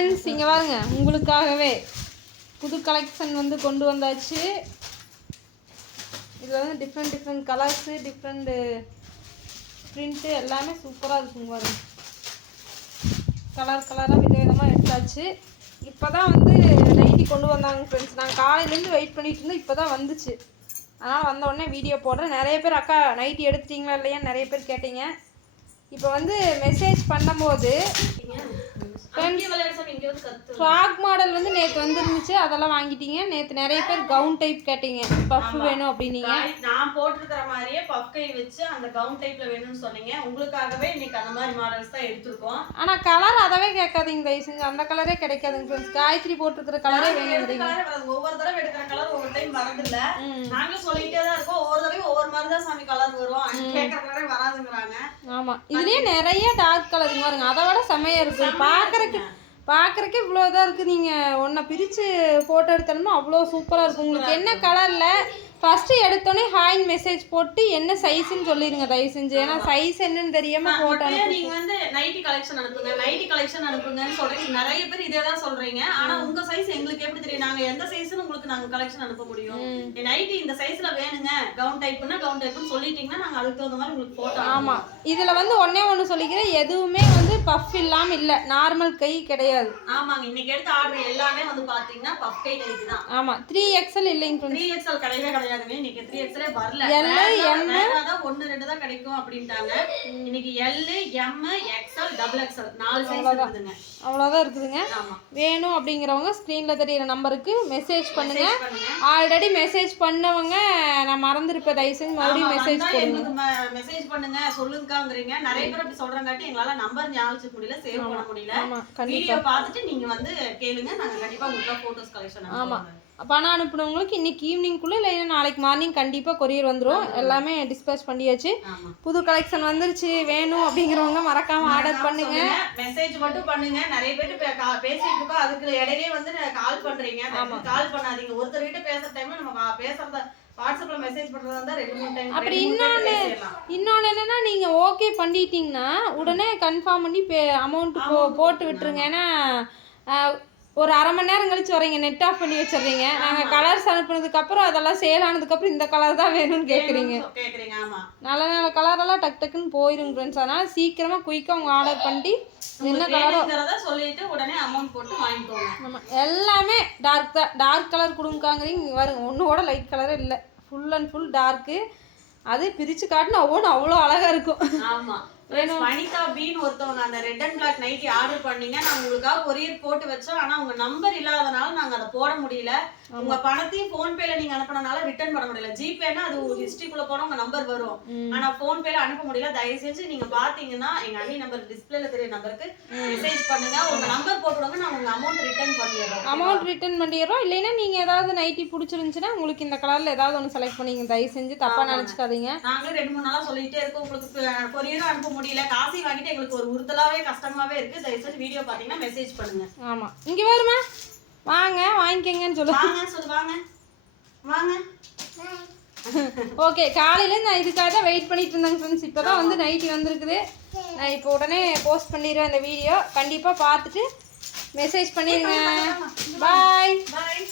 Friends இங்கே வாருங்க உங்களுக்காகவே புது கலெக்ஷன் வந்து கொண்டு வந்தாச்சு. இதில் வந்து different different colours different print எல்லாமே சூப்பராக இருக்குங்க பாருங்க. கலர் கலராக விதவிதமாக எடுத்தாச்சு. இப்போ தான் வந்து நைட்டி கொண்டு வந்தாங்க ஃப்ரெண்ட்ஸ் நாங்கள் காலையிலேருந்து வெயிட் பண்ணிட்டு இருந்தோம் இப்போ தான் வந்துச்சு. அதனால் வந்த உடனே வீடியோ போடுறேன். நிறைய பேர் அக்கா நைட்டி எடுத்துட்டீங்களா இல்லையான்னு நிறைய பேர் கேட்டீங்க. இப்போ வந்து மெசேஜ் பண்ணும்போது அங்கே விளையாட சாமி இங்கே வந்து கத்து ஃப்ராக் மாடல் வந்து நேற்று வந்துருந்துச்சு. அதெல்லாம் வாங்கிட்டீங்க. நேற்று நிறைய பேர் கவுன் டைப் கேட்டீங்க. பஃப் வேணும் அப்படின்னீங்க. நான் போட்டிருக்கிற மாதிரியே பஃப் கை வச்சு அந்த கவுன் டைப்ல வேணும்னு சொன்னீங்க. உங்களுக்காகவே இன்னைக்கு அந்த மாதிரி மாடல்ஸ் தான் எடுத்திருக்கோம். ஆனால் கலர் அதவே கேட்காதீங்க தயவு செஞ்சு அந்த கலரே கிடைக்காதுங்க ஃப்ரெண்ட்ஸ் காயத்ரி போட்டிருக்கிற கலரே கலர் வராது. ஒவ்வொரு தடவை எடுக்கிற கலர் ஒவ்வொரு டைம் வரதில்ல நாங்களும் சொல்லிக்கிட்டே தான் இருக்கோம். ஒவ்வொரு தடவையும் ஒவ்வொரு மாதிரி தான் சாமி கலர் வரும். கேட்கற கலரே வராதுங்கிறாங்க. ஆமாம் இதுலேயே நிறைய டார்க் கலருங்க பாருங்க. அதை விட செமையாக இருக்குது பார்க்குறக்கு பார்க்குறக்கே இவ்வளோ இதாக இருக்குது நீங்கள் ஒன்றை பிரித்து ஃபோட்டோ எடுத்தோம்னா அவ்வளோ சூப்பராக இருக்கும். உங்களுக்கு என்ன கலரில் ஃபஸ்ட்டு எடுத்தோடனே ஹாய்னு மெசேஜ் போட்டு என்ன சைஸ்ன்னு சொல்லிடுங்க. தயவு செஞ்சு. ஏன்னா சைஸ் என்னன்னு தெரியாமல் ஃபோட்டோ அப்படியே நீங்க வந்து நைட்டி கலெக்ஷன் அனுப்புங்க. நைட்டி கலெக்ஷன் அனுப்புங்கன்னு சொல்றீங்க நிறைய பேர் இதே தான் சொல்றீங்க. ஆனா உங்க சைஸ் எங்களுக்கு எப்படி தெரியும்? நாங்க எந்த சைஸ்னு உங்களுக்கு நாங்க கலெக்ஷன் அனுப்ப முடியும். நைட்டி இந்த சைஸ்ல வேணுங்க. கவுன் டைப்னா கவுன் டைப்னு சொல்லிட்டீங்கன்னா நாங்க அதுக்கு தகுந்த மாதிரி உங்களுக்கு போட்டோ ஆமாம் இதில் வந்து ஒன்றே ஒன்று சொல்லிக்கிறேன். எதுவுமே வந்து பஃப் இல்லாமல் இல்லை. நார்மல் கை கிடையாது. ஆமாங்க இன்னைக்கு எடுத்த ஆர்டர் எல்லாமே வந்து பாத்தீங்கன்னா பஃப் கை நைட்டி தான். ஆமாம் த்ரீ எக்ஸல் இல்லைங்க த்ரீ எக்ஸ்எல் கிடையவே கிடையாதுங்க. இன்னைக்கு த்ரீ எக்ஸ்எல்லே வரல. தான் ஒன்னு ரெண்டு தான் கிடைக்கும் அப்படின்ட்டாங்க. இன்னைக்கு L M XL double XL நாலு சைஸ் இருக்குதுங்க. அவ்வளோதான் இருக்குதுங்க. ஆமா. வேணும் அப்படிங்கிறவங்க ஸ்க்ரீனில் தெரியிற நம்பருக்கு மெசேஜ் பண்ணுங்க. பண்ணுங்க. ஆல்ரெடி மெசேஜ் பண்ணவங்க நான் மறந்துருப்பேன். தயவு செஞ்சு மறுபடியும் மெசேஜ் எங்களுக்கு மெசேஜ் பண்ணுங்க சொல்லுங்கங்கிறீங்க. நிறைய பேர் அப்படி சொல்றங்காட்டி எங்களால நம்பர் ஞாபகம் முடியல சேவ் பண்ண முடியல. வீடியோ பார்த்துட்டு நீங்க வந்து கேளுங்க. நாங்க கண்டிப்பா உங்களுக்கு போட்டோஸ் கலெக்ஷன் ஆமாம் பணம் அனுப்புனவங்களுக்கு இன்னைக்கு ஈவினிங்குள்ளே இல்லை நாளைக்கு மார்னிங் கண்டிப்பாக கொரியர் வந்துடும் எல்லாமே டிஸ்பேச் பண்ணியாச்சு. ஆமா. புது கலெக்ஷன் வந்துருச்சு. வேணும் அப்படிங்கிறவங்க மறக்காமல் ஆர்டர் பண்ணுங்க. மெசேஜ் மட்டும் பண்ணுங்க. நிறைய பேர் பேசிட்டு இருக்கோம். அதுக்கு இடையிலே வந்து கால் பண்றீங்க. கால் பண்ணாதீங்க. ஒருத்தர் கிட்ட பேசுற டைம்ல நம்ம பேசுறத வாட்ஸ்அப்ல மெசேஜ் பண்றதா இருந்தா ரெண்டு மூணு டைம் அப்படி இன்னொன்னு. இன்னொன்று என்னன்னா நீங்கள் ஓகே பண்ணிட்டீங்கன்னா உடனே கன்ஃபார்ம் பண்ணி பே அமௌண்ட் போ போட்டு விட்டுருங்க. ஏன்னா ஒரு அரை மணி நேரம் கழிச்சு வரீங்க நெட் ஆஃப் பண்ணி வச்சிடுறீங்க. நாங்கள் கலர்ஸ் அனுப்புனதுக்கப்புறம் அதெல்லாம் சேல் ஆனதுக்கப்புறம் இந்த கலர் தான் வேணும்னு கேக்குறீங்க. நல்ல நல்ல கலரெல்லாம் டக் டக்குன்னு போயிடும் ஃப்ரெண்ட்ஸ் அதனால் சீக்கிரமாக குயிக்காக உங்கள் ஆர்டர் பண்ணிட்டு என்ன கலரோ சொல்லிட்டு உடனே அமௌண்ட் போட்டு வாங்கிக்கோங்க. எல்லாமே டார்க் தான். டார்க் கலர் கொடுங்காங்கிறீங்க. வருங்க ஒன்று கூட லைட் கலரே இல்லை. ஃபுல் அண்ட் ஃபுல் டார்க்கு அது பிரித்து காட்டினா ஒவ்வொன்று அவ்வளோ அழகாக இருக்கும். ஆமாம் வனிதா பீன் ஒருத்தவங்க அந்த red and black nighty order பண்ணீங்க. நான் உங்களுக்காக கொரியர் போட்டு வச்சோம் ஆனா உங்க நம்பர் இல்லாதனால நாங்க அதை போட முடியல. உங்க பணத்தையும் போன் பேல நீங்க அனுப்புனனால ரிட்டர்ன் பண்ண முடியல. ஜிபேனா அது ஹிஸ்டரிக்குள்ள போனா உங்க நம்பர் வரும். ஆனா போன் பேல அனுப்ப முடியல. தயவு செஞ்சு நீங்க பாத்தீங்கன்னா எங்க அண்ணி நம்பர் டிஸ்பிளேல தெரிய நம்பருக்கு மெசேஜ் பண்ணுங்க. உங்க நம்பர் போட்டுடுங்க நான் உங்க அமௌண்ட் ரிட்டர்ன் பண்ணிடுறோம் அமௌண்ட் ரிட்டர்ன் பண்ணிடுறோம். இல்லைன்னா நீங்கள் ஏதாவது நைட்டி பிடிச்சிருந்துச்சுன்னா உங்களுக்கு இந்த கலரில் ஏதாவது ஒன்று செலக்ட் பண்ணிங்க தயவு செஞ்சு தப்பாக நினச்சிக்காதீங்க. நாங்களும் ரெண்டு மூணு நாளா சொல்லிட்டே இருக்கோம். உங்களுக்கு கொரியரும் அனுப்ப முடியல. காசையும் வாங்கிட்டு எங்களுக்கு ஒரு உறுத்தலாவே கஷ்டமாவே இருக்கு. தயவு செஞ்சு வீடியோ பாத்தீங்கன்னா மெசேஜ் பண்ணுங்க. ஆமாம் இங்கே வருமா வாங்க வாங்கிக்கங்கன்னு சொல்லு. வாங்க சொல்லு வாங்க. வாங்க. ஓகே காலையிலேருந்து நான் இதுக்காக தான் வெயிட் பண்ணிட்டு இருந்தேங்க ஃப்ரெண்ட்ஸ் இப்போ தான் வந்து நைட்டி வந்திருக்குது. நான் இப்போ உடனே போஸ்ட் பண்ணிடுவேன் இந்த வீடியோ கண்டிப்பாக பார்த்துட்டு மெசேஜ் பண்ணிடுங்க. பாய் பாய்